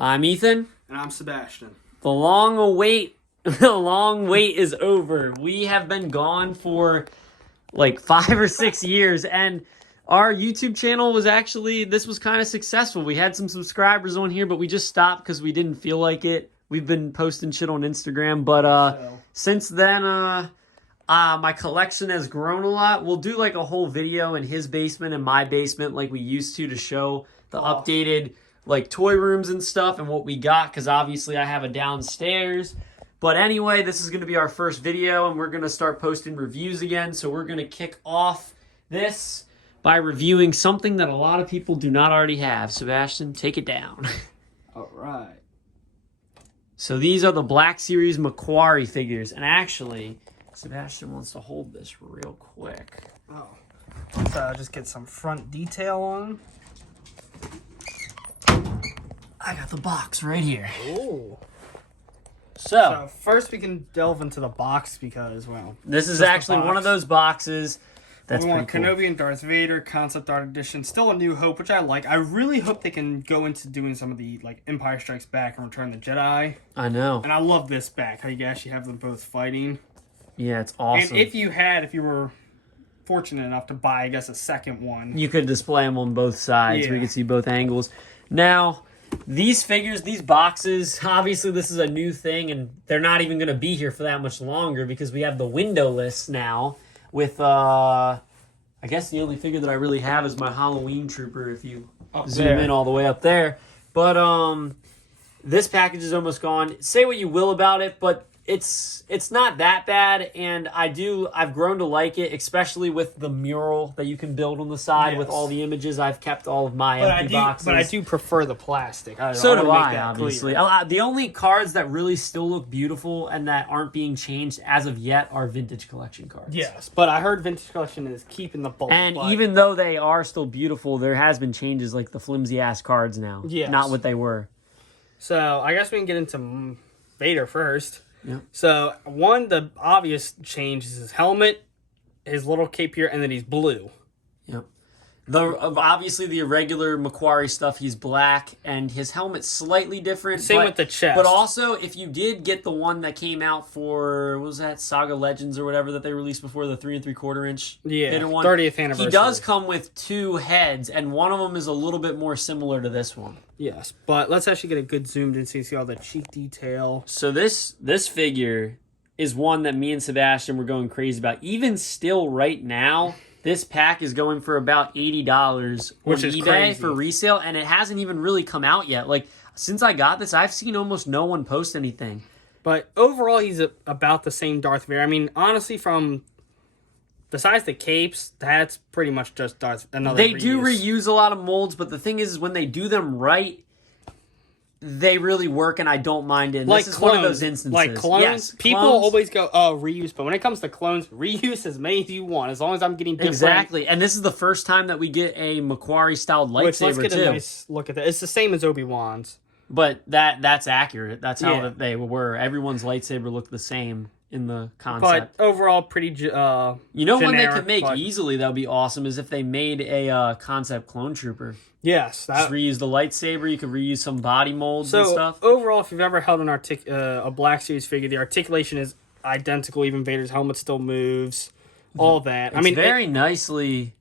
I'm Ethan. And I'm Sebastian. The long wait is over. We have been gone for like 5 or 6 years, and our YouTube channel was this was kind of successful. We had some subscribers on here, but we just stopped because we didn't feel like it. We've been posting shit on Instagram, but since then, my collection has grown a lot. We'll do like a whole video in his basement and my basement like we used to show the updated like toy rooms and stuff and what we got, because obviously I have a downstairs. But anyway, this is going to be our first video, and we're going to start posting reviews again. So we're going to kick off this by reviewing something that a lot of people do not already have. Sebastian, take it down. All right. So these are the Black Series Mcquarrie figures, and actually, Sebastian wants to hold this real quick. Oh. So just get some front detail on. I got the box right here. Ooh. So first we can delve into the box because, well... This is actually one of those boxes that's we want pretty cool. Kenobi and Darth Vader Concept Art Edition. Still a New Hope, which I like. I really hope they can go into doing some of the like Empire Strikes Back and Return of the Jedi. I know. And I love this back, how you actually have them both fighting. Yeah, it's awesome. And if you were fortunate enough to buy, I guess, a second one, you could display them on both sides. Yeah. We could see both angles. Now, these figures, these boxes, obviously this is a new thing, and they're not even going to be here for that much longer because we have the windowless now with, I guess the only figure that I really have is my Halloween Trooper if you zoom in all the way up there. But this package is almost gone. Say what you will about it, but it's not that bad, and I've grown to like it, especially with the mural that you can build on the side with all the images. I've kept all of my empty boxes. But I do prefer the plastic. So do I, obviously. The only cards that really still look beautiful and that aren't being changed as of yet are vintage collection cards. Yes, but I heard vintage collection is keeping the bulk. And even though they are still beautiful, there has been changes like the flimsy-ass cards now. Yes. Not what they were. So I guess we can get into Vader first. Yep. So, the obvious change is his helmet, his little cape here, and then he's blue. Yep. Obviously, the irregular Mcquarrie stuff, he's black, and his helmet's slightly different. Same with the chest. But also, if you did get the one that came out for, what was that, Saga Legends or whatever that they released before, the 3 3/4 inch Vader one? 30th anniversary. He does come with 2 heads, and one of them is a little bit more similar to this one. Yes, but let's actually get a good zoomed in so you see all the cheek detail. So this figure is one that me and Sebastian were going crazy about. Even still right now, this pack is going for about $80 on eBay crazy for resale, and it hasn't even really come out yet. Like, since I got this, I've seen almost no one post anything. But overall, he's about the same Darth Vader. I mean, honestly, besides the capes, that's prether much just another They reuse. do reuse a lot of molds, but the thing is when they do them right, they really work, and I don't mind it. And like this is clones, one of those instances. Like clones, yes, people clones. always go, oh, reuse. But when it comes to clones, reuse as many as you want, as long as I'm getting different. Exactly, and this is the first time that we get a Mcquarrie-styled lightsaber, let's get too. a nice look at that. It's the same as Obiwan's. But that's accurate. That's how they were. Everyone's lightsaber looked the same in the concept. But overall, pretty you know when they generic, could make easily, that would be awesome, is if they made a concept clone trooper. Yes. Just reuse the lightsaber. You could reuse some body molds and stuff. Overall, if you've ever held a Black Series figure, the articulation is identical. Even Vader's helmet still moves. All that. It's very nicely...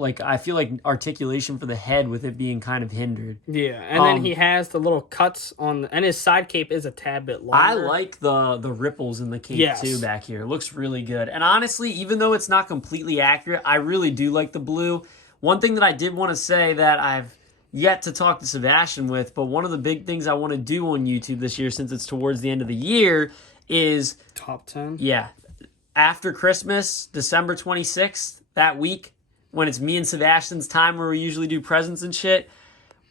Like, I feel like articulation for the head with it being kind of hindered. Yeah, and then he has the little cuts and his side cape is a tad bit longer. I like the ripples in the cape, too, back here. It looks really good. And honestly, even though it's not completely accurate, I really do like the blue. One thing that I did want to say that I've yet to talk to Sebastian with, but one of the big things I want to do on YouTube this year, since it's towards the end of the year, is... Top 10? Yeah. After Christmas, December 26th, that week, when it's me and Sebastian's time where we usually do presents and shit,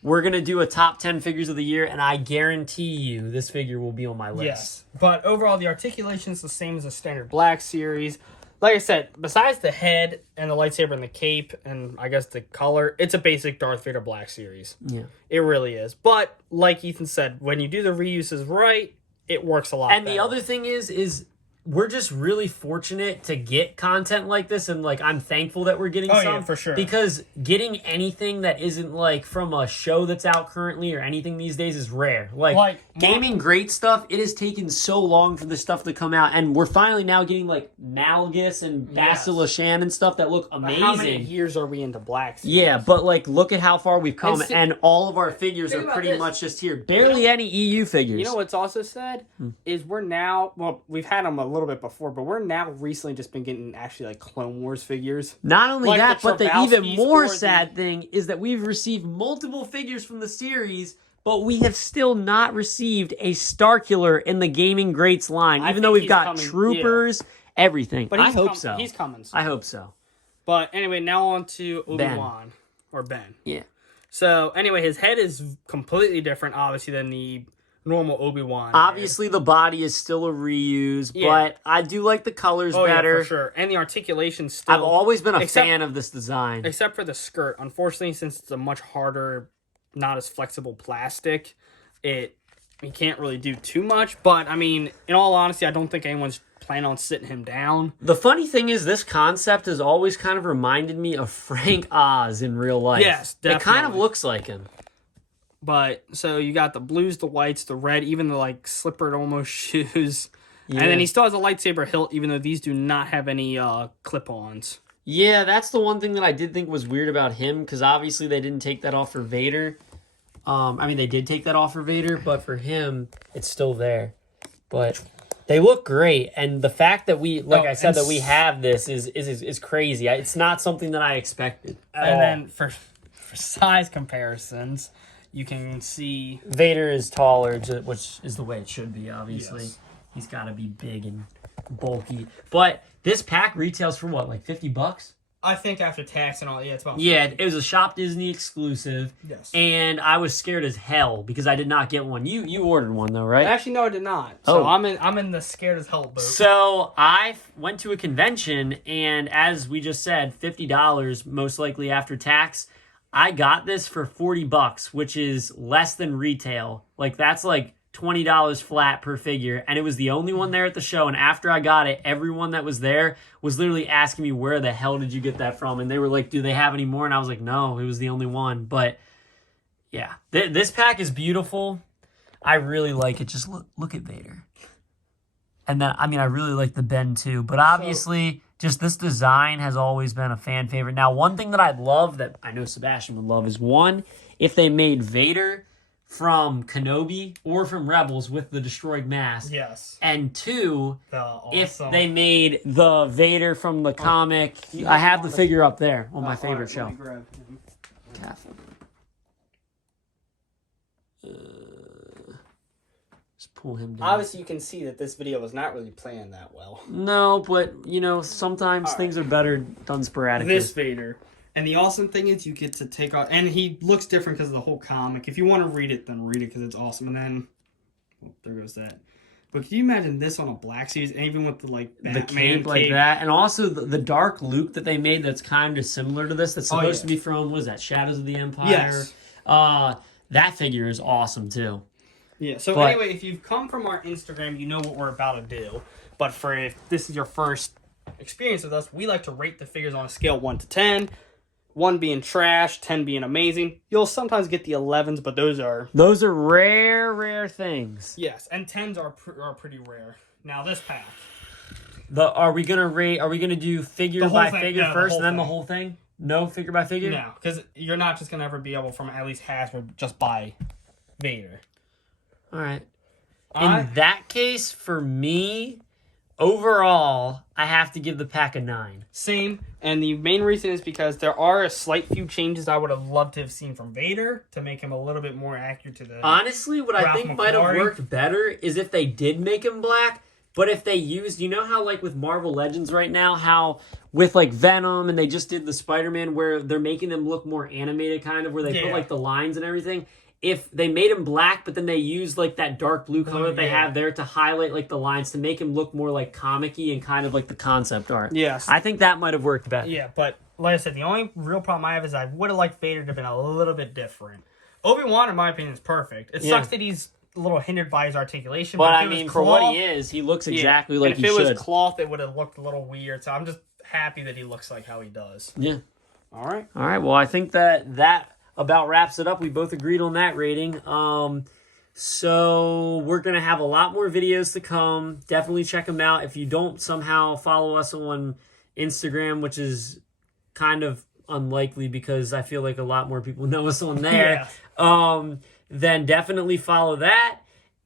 we're going to do a top 10 figures of the year, and I guarantee you this figure will be on my list. Yes, but overall, the articulation is the same as the standard Black Series. Like I said, besides the head and the lightsaber and the cape and I guess the color, it's a basic Darth Vader Black Series. Yeah. It really is. But like Ethan said, when you do the reuses right, it works a lot better. The other thing is we're just really fortunate to get content like this, and like I'm thankful that we're getting some. Yeah, for sure. Because getting anything that isn't like from a show that's out currently or anything these days is rare. Like gaming great stuff, it has taken so long for this stuff to come out, and we're finally now getting like Malgus and Basilishan and stuff that look amazing. How many years are we into Black Series? Yeah, but like look at how far we've come, and all of our figures are pretty much just here. Barely any EU figures. You know what's also sad is we're now, well, we've had them a little bit before, but we're now recently just been getting actually like Clone Wars figures. Not only like that, but the even more sad thing is that we've received multiple figures from the series, but we have still not received a Starkiller in the Gaming Greats line, even though we've got Troopers, everything. But I hope so. He's coming soon. I hope so. But anyway, now on to Obiwan, or Ben. Yeah. So anyway, his head is completely different, obviously, than the normal Obi-Wan. Obviously, the body is still a reuse, but I do like the colors better. Yeah, for sure. And the articulation still... I've always been a fan of this design. Except for the skirt. Unfortunately, since it's a much harder, not as flexible plastic, you can't really do too much. But, I mean, in all honesty, I don't think anyone's planning on sitting him down. The funny thing is, this concept has always kind of reminded me of Frank Oz in real life. Yes, definitely. It kind of looks like him. But, so you got the blues, the whites, the red, even the, like, slippered almost shoes. Yeah. And then he still has a lightsaber hilt, even though these do not have any clip-ons. Yeah, that's the one thing that I did think was weird about him, because obviously they didn't take that off for Vader. I mean, they did take that off for Vader, but for him, it's still there. But they look great, and the fact that we, like I said, that we have this is crazy. It's not something that I expected at all. Then for size comparisons... You can see... Vader is taller, which is the way it should be, obviously. Yes. He's got to be big and bulky. But this pack retails for what, like $50? I think after tax and all, it's about $50. Yeah, it was a Shop Disney exclusive. Yes. And I was scared as hell because I did not get one. You ordered one, though, right? Actually, no, I did not. So I'm in the scared as hell boat. So I went to a convention, and as we just said, $50, most likely after tax. I got this for $40, which is less than retail. Like, that's like $20 flat per figure. And it was the only one there at the show. And after I got it, everyone that was there was literally asking me, where the hell did you get that from? And they were like, do they have any more? And I was like, no, it was the only one. But yeah, this pack is beautiful. I really like it. Just look at Vader. And then, I mean, I really like the Ben too. But obviously... just this design has always been a fan favorite. Now, one thing that I'd love that I know Sebastian would love is, one, if they made Vader from Kenobi or from Rebels with the destroyed mask. Yes. And two, if they made the Vader from the comic. I have the figure up there on my favorite shelf. Pull him down. Obviously, you can see that this video was not really planned that well. No, but, you know, sometimes things are better done sporadically. This Vader. And the awesome thing is you get to take off... And he looks different because of the whole comic. If you want to read it, then read it because it's awesome. And then... Oh, there goes that. But can you imagine this on a Black Series? And even with the, like, Batman the cape like that. And also the dark Luke that they made that's kind of similar to this. That's supposed to be from, what is that, Shadows of the Empire? Yes. That figure is awesome, too. Yeah, so anyway, if you've come from our Instagram, you know what we're about to do. But if this is your first experience with us, we like to rate the figures on a scale 1 to 10. 1 being trash, 10 being amazing. You'll sometimes get the 11s, but those are rare things. Yes, and 10s are pretty rare. Now this pack. Are we gonna do figure by figure first, and then the whole thing? No figure by figure? No, because you're not just gonna ever be able from at least Hasbro just buy Vader. All right. In that case, for me, overall, I have to give the pack a 9. Same. And the main reason is because there are a slight few changes I would have loved to have seen from Vader to make him a little bit more accurate to the... Honestly, what I think might have worked better is if they did make him black, but if they used... You know how, like, with Marvel Legends right now, how with, like, Venom, and they just did the Spider-Man where they're making them look more animated, kind of, where they put, like, the lines and everything... If they made him black, but then they used, like, that dark blue color that they have there to highlight, like, the lines to make him look more, like, comic-y and kind of like the concept art. Yes. I think that might have worked better. Yeah, but like I said, the only real problem I have is I would have liked Vader to have been a little bit different. Obi-Wan, in my opinion, is perfect. It sucks that he's a little hindered by his articulation. But if I it was mean, for what cloth- he is, he looks Yeah. exactly like and he if it should. was cloth, it would have looked a little weird. So I'm just happy that he looks like how he does. Yeah. All right. All right. Well, I think that about wraps it up. We both agreed on that rating. So we're going to have a lot more videos to come. Definitely check them out. If you don't somehow follow us on Instagram, which is kind of unlikely because I feel like a lot more people know us on there, then definitely follow that.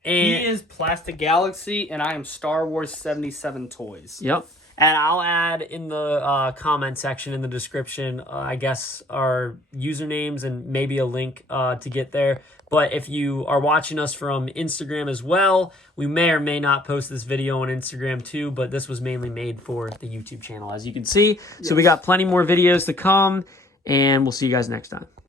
And He is Plastic Galaxy, and I am Star Wars 77 Toys. Yep. And I'll add in the comment section in the description, I guess, our usernames and maybe a link to get there. But if you are watching us from Instagram as well, we may or may not post this video on Instagram too, but this was mainly made for the YouTube channel, as you can see. So we got plenty more videos to come, and we'll see you guys next time.